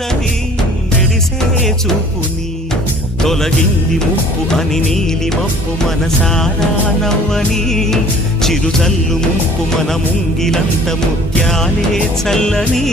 మచ్చని మెరిసే చూపుని తొలగింది ముప్పు అని నీలి మప్పు మనసారా నవ్వని చిరుజల్లు ముంపు మన ముంగిలంత ముత్యాలే చల్లని